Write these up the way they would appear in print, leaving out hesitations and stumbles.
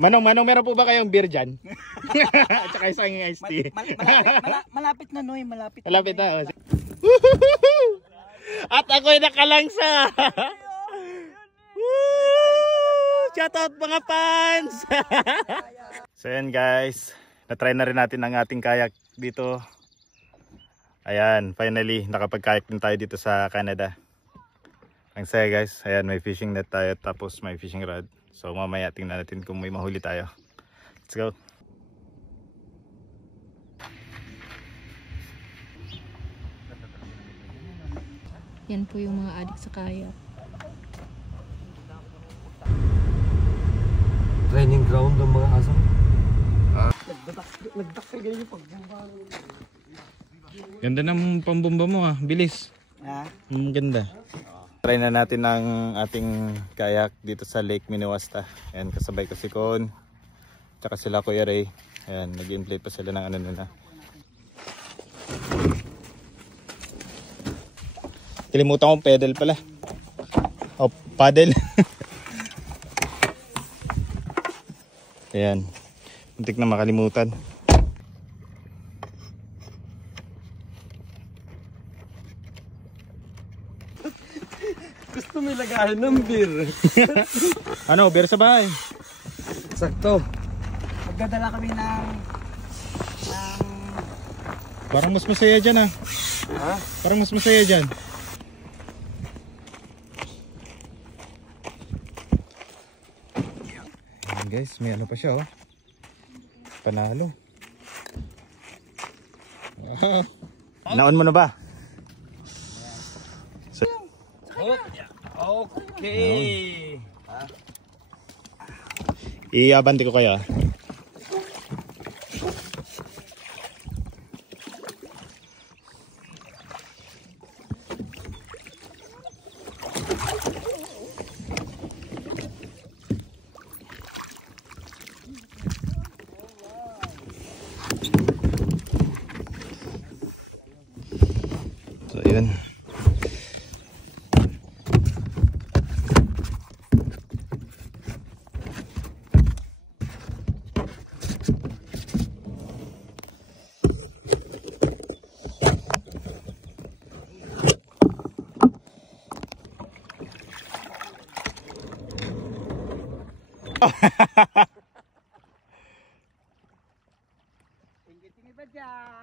Manong, meron po ba kayong beer dyan? At saka isang iced tea. Malapit na, Noy. Malapit na. At ako'y nakalangsa. Shout out mga fans. So yan guys, na-try na rin natin ang ating kayak dito. Ayan, finally nakapag-kayak din tayo dito sa Canada. Ang saya guys. Ayan, may fishing net tayo tapos may fishing rod. So mamaya tingnan natin kung may mahuli tayo. Let's go. Yan po yung mga adik sa kayak. Training ground ng mga aso. Nagdakil yung pagbumba. Ganda ng pambomba mo ah, bilis. Ha? Ganda. Try na natin ang ating kayak dito sa Lake Minawasta. Ayan, kasabay ko si Con. Tsaka sila Kuya Ray. Ayan, nag-gameplay pa sila ng ano nila. Kalimutan kong pedal pala. O, paddle. Ayan. Muntik na makalimutan. Gusto may lagahin ng beer. Ano, beer sa bahay? Sakto. Magdadala kami ng Parang mas masaya dyan ah. Ha? Parang mas masaya dyan. Ayan guys, may ano pa siya oh. Panalo. Naon mo na ba? So, Okay. Iabante ko kaya. So, yun.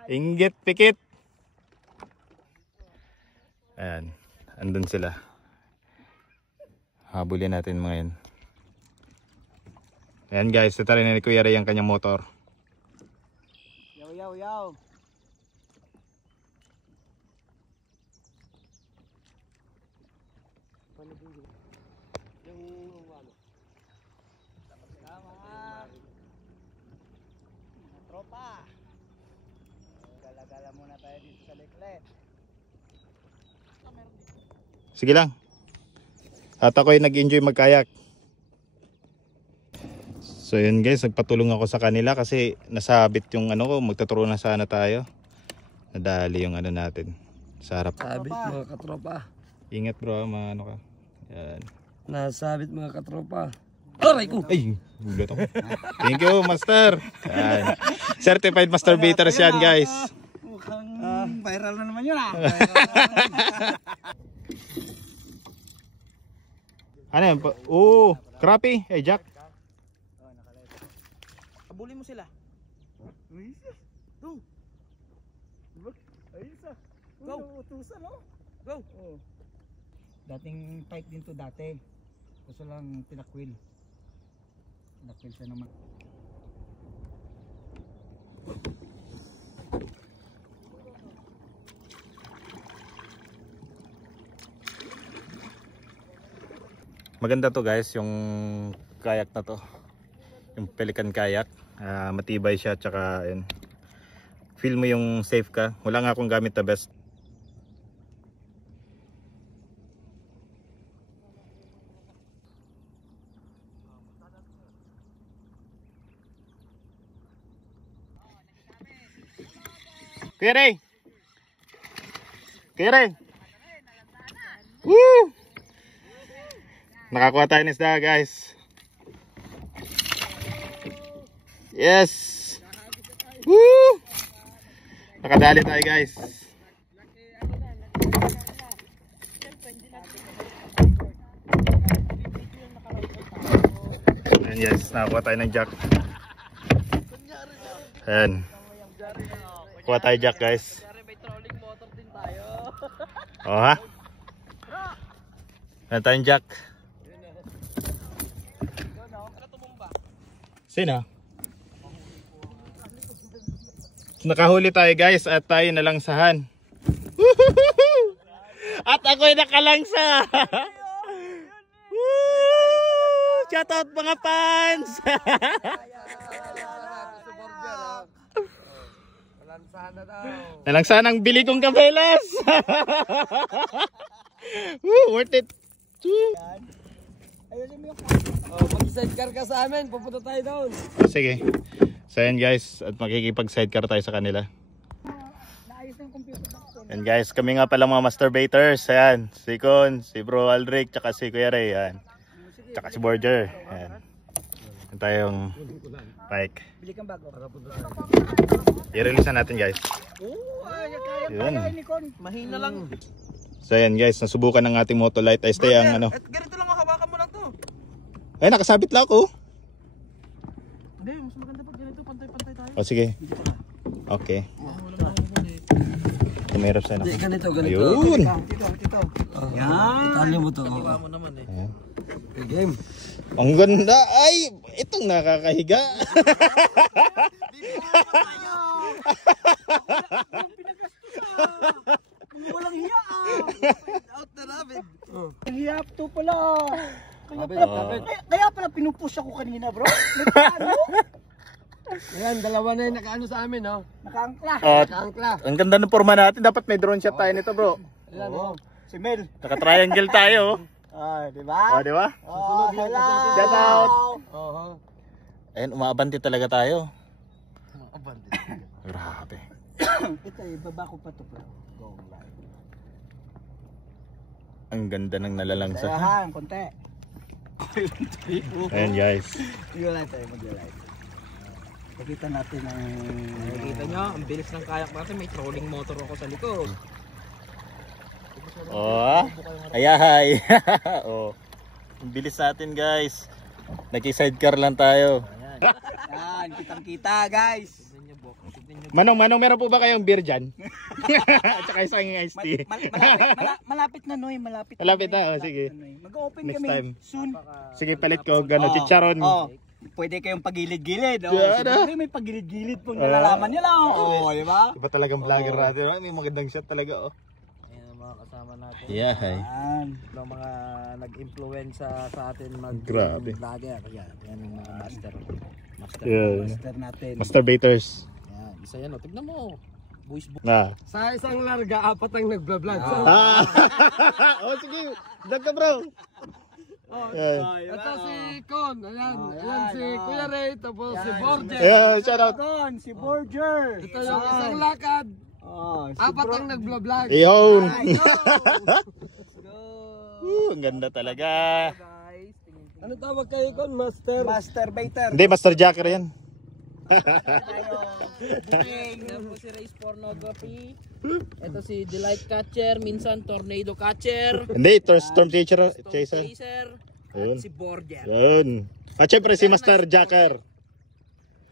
Inggit pikit. Ayan, andun sila. Habulin natin mga yan. Ayan guys, tatarin na ni Kuya Ray ang kanyang motor. Yaw. Tropa. Gala-gala muna tayo dito sa Leklet. Sige lang. At ako'y nag-enjoy magkayak. So yun guys, nagpatulong ako sa kanila kasi nasabit yung ano ko, magtuturo na sana tayo. Nadali yung ano natin sa harap. Sabit mga katropa. Ingat bro, ano ka. Yan. Nasabit mga katropa. Aray ko! Ay, gulat ako. Thank you, master. Yan. Certified masturbators yan guys. Mukhang viral na naman yun ah. Ano yan? Oo, crappie. Hey Jack. Abulin mo sila. Go. Go. Utusan oh. Go. Dating pike din to dati. Kaso lang tinakwil. Tinakwil siya naman. Maganda to guys, yung kayak na to. Yung Pelican kayak. Matibay siya, tsaka yun. Feel mo yung safe ka. Wala nga akong gamit na best. Kuya Ray! Kuya Ray! Woo! Nakakuha tayo ng isda guys. Yes! Woo! Nakadali tayo guys. Ayan guys, nakakuha tayo ng jack. Ayan. Kuha tayo jack guys. O ha? Ayan tayong jack. Sino? Nakahuli tayo guys at tayo nalangsahan. At ako'y nakalangsa. Shout out mga fans. Nalangsahan ang bili kong kabelas. Worth it. Mag-sidecar ka sa amin, pupunta tayo doon. Sige. So yan guys, at makikipag-sidecar tayo sa kanila. And guys, kami nga pala mga masturbators. Ayan, si Con, si Bro Aldric, tsaka si Kuya Ray. Ayan. Tsaka si Borger. Ayan. Yan tayong bike. Bili kang bago. I-release na natin guys. Yun. Mahina lang. So yan guys, nasubukan ng ating Motolite. Ay stay ang ano. Ganito lang, hawakan mo lang to. Ay, nakasabit lang ako. Hindi, mas maganda pag ganito, pantay-pantay tayo. O sige. Okay. Kumirap sa'yo na. Hindi, ganito, ganito. Ayun. Tito. Yan. Italyo mo to. Mo naman eh. Ayan. Game. Ang ganda. Ay, itong nakakahiga. Walang hiya. Out na namin. Hiyap to pala. Kaya pala pinupush ako kanina, bro. Ayan, dalawa na yung nakaano sa amin, no? Nakaangkla. Nakaangkla. Ang ganda ng forma natin. Dapat may drone shot tayo nito, bro. Ayan, oh. Si Mel. Naka-triangle tayo. Di ba? O, di ba? Oh, hello. Shout out. Oo. Ayun, umaabanti talaga tayo. Grabe. Ito, ibaba ko pa to, bro. Go live. Ang ganda ng nalalangsa. Sayahan, konti. Ayan guys. Mag-live tayo, mag-live. Nakita natin ang... Nakikita nyo, ang bilis ng kayak natin. May trolling motor ako sa likod. Oh, ayahay. Oh. Ang bilis natin guys. Naki-sidecar lang tayo. Yan, kitang-kita, guys. Manong, meron po ba kayong beer dyan? At saka isang iced tea. Malapit na, Noy. Malapit Malapit na, oh, sige. Mag-open Next kami time. soon. Sige, palit ko gano'n, chicharon. Oh, pwede kayong pagilid-gilid. Oh. Yeah, Siguro may pagilid-gilid pong nalalaman nyo lang. Oh, di ba? Iba talagang vlogger natin. May magandang shot talaga, oh. Ayan ang mga kasama natin. Yeah, hi. Yan. Yung mga nag-influence sa atin Grabe. mag-vlogger. Yan ang mga master. Yeah. Master natin. Masturbators. Yan, isa yan. O, tignan mo. Boys book. Na. Sa isang larga, apat ang nagbablog. So, Oh, sige. Vlog ka, bro. Yan. ito si Con. Ayan. Ayan si Kuya Ray. Tapos si Borges. Yeah, shout out. Doon, si Borger. Ito yung isang lakad. Oh, si Apat ang nagbablog. Iyon. Go. Ang ganda talaga. Ano tawag kayo Con? Master? Masturbator. Hindi, Master Jacker yan. Yan po si Race Pornography. Ito si Delight Catcher. Minsan Tornado Catcher. Hindi, Storm Chaser. Chaser. Ayun. At si Borger. Yun. At syempre si Master Jacker.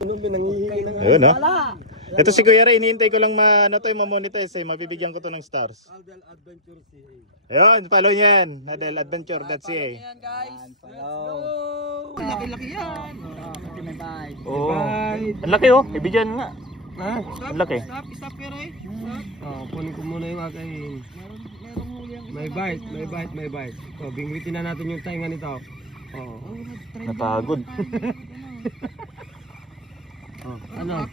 Ano pinangihingi ng Ayun, ha? Ito si Kuya Ray, hinihintay ko lang ma-monetize. Mabibigyan ko to ng stars. Adel Adventure CA. Ayun, follow nyo yan. Adeladventure.ca. Ayan guys. Hello. Laki-laki yan. Kasi may bike. Oo. Ang laki oh. Ibigyan nga. Ha? Ang laki. Stop kay Ray. Kunin ko muna yung aking. May bite. So, bingwitin na natin yung tainga nito. Oh. Napagod. Ano?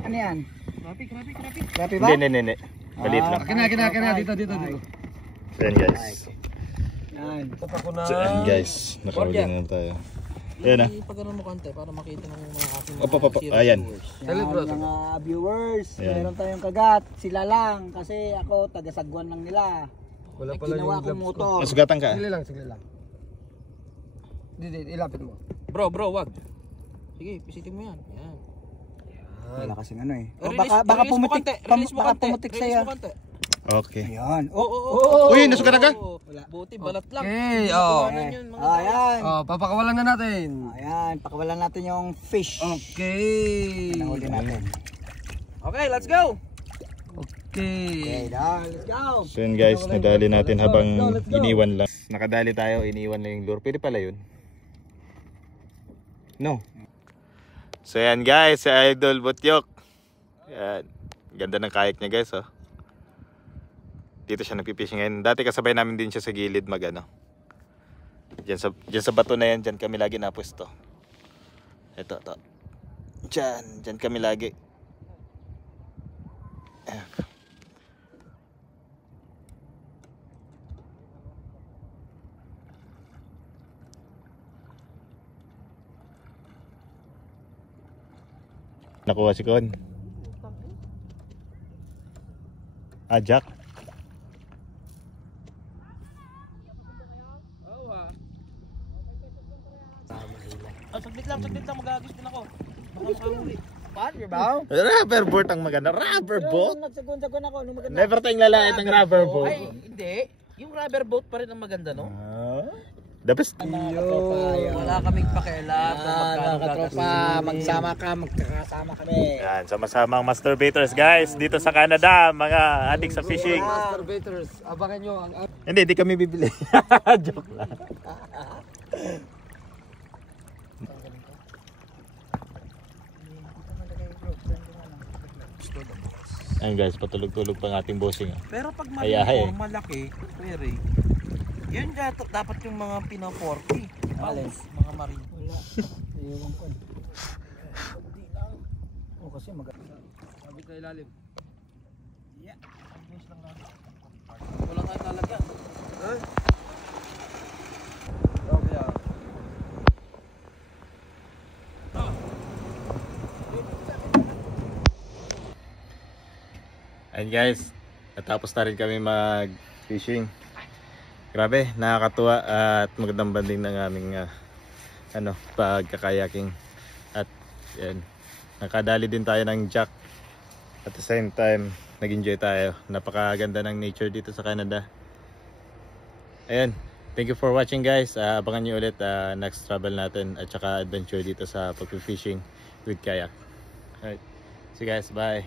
Ano yan? Grabe ba? Hindi. Maliit lang. Kina. Dito. So yan guys. Yan. So yan guys. Nakahuli na tayo. Ayan ah. Pagkaroon mo konti para makita ng mga aking Opo. Ayan. Yan, mga viewers, Ayan. meron tayong kagat. Sila lang, kasi ako taga-sagwan lang nila. Wala May pala ginawa yung kong gloves ko. motor. Masugatan ka. Sige lang. Dito, ilapit mo. Bro, wag. Sige, pisitin mo yan. Yan. Wala kasing ano eh. Release- Baka release mo pumutik, konti, release mo baka konti, pumutik release sa'yo. mo konti. Okay. Ayan. Uy, nasugat agad? Buti, balat lang. Okay, Iwanan yun, mga guys. Ayan. Oh, papakawalan na natin. Ayan, pakawalan natin yung fish. Okay. Nahuli natin. Okay, let's go! Okay, Okay. dahil let's go. So yun guys, nadali natin habang iniwan lang. Nakadali tayo, iniwan lang yung lure. Pwede pala yun. No. So yan guys, si Idol Butyok. Yan. Ganda ng kayak niya guys, oh. Dito siya nagpipishing ngayon. Dati kasabay namin din siya sa gilid magano. Diyan sa bato na yan, diyan kami lagi napwesto. Ito. Diyan kami lagi. Ayan. Nakuha si Kon. Jack. Saglit lang, magagis din ako. Baka makahuli. Rubber boat ang maganda. Rubber boat? Nagsagun-sagun ako. Nung maganda. Never tayong lalait ng rubber boat. Ay, hindi. Yung rubber boat pa rin ang maganda, no? The best. Wala kaming pakialam. Magsama ka, magkakasama kami. Yan, sama-samang masturbators guys dito sa Canada, mga adik sa fishing. Masturbators, abangan nyo ang... Hindi, di kami bibili. Joke lang. Ayan guys, patulog-tulog pa ang ating bossing. Pero pag Ayahay. malaki, pwede. Yan dapat yung mga Pino 40. Alin? Mga marine. Iwan ko. Oh, kasi maganda. Sabit na ilalim. Wala tayong lalagyan. Okay, ah. Ayan guys, natapos na rin kami mag-fishing. Grabe, nakakatuwa at magandang banding ng aming pagkakayaking. At yan, nakadali din tayo ng jack. At the same time, nag-enjoy tayo. Napakaganda ng nature dito sa Canada. Ayan, thank you for watching guys. Abangan nyo ulit next travel natin at saka adventure dito sa pag-fishing with kayak. Alright, see you guys, bye.